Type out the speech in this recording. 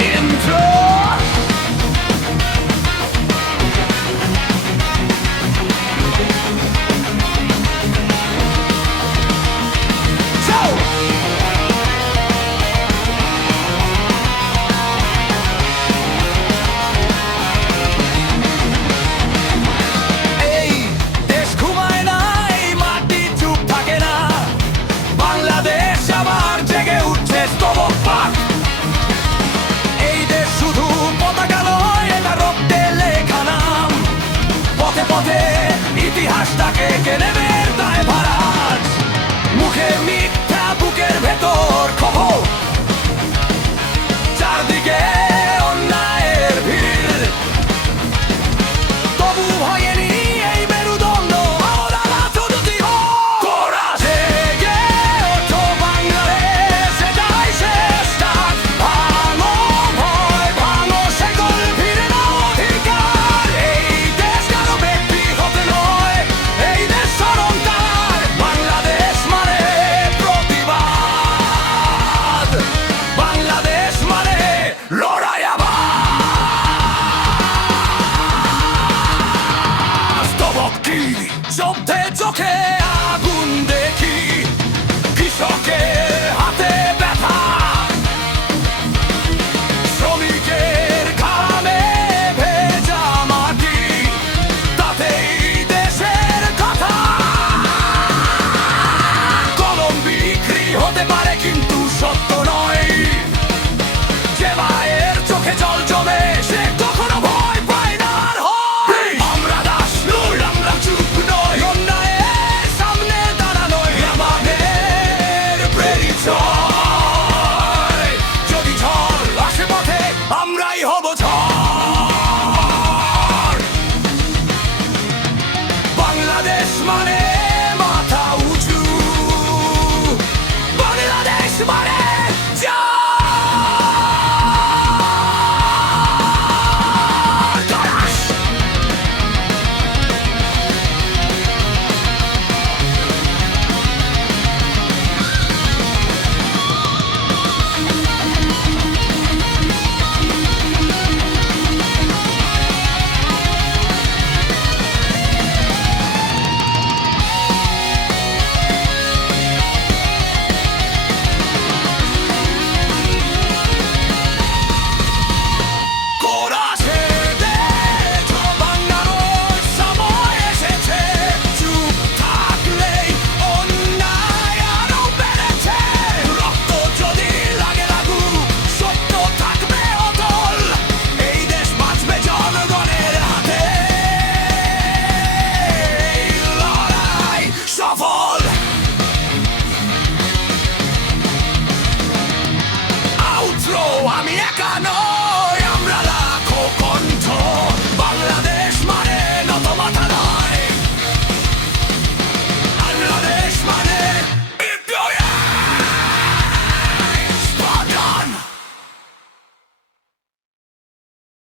Intro mujer mi চোখে চোখে।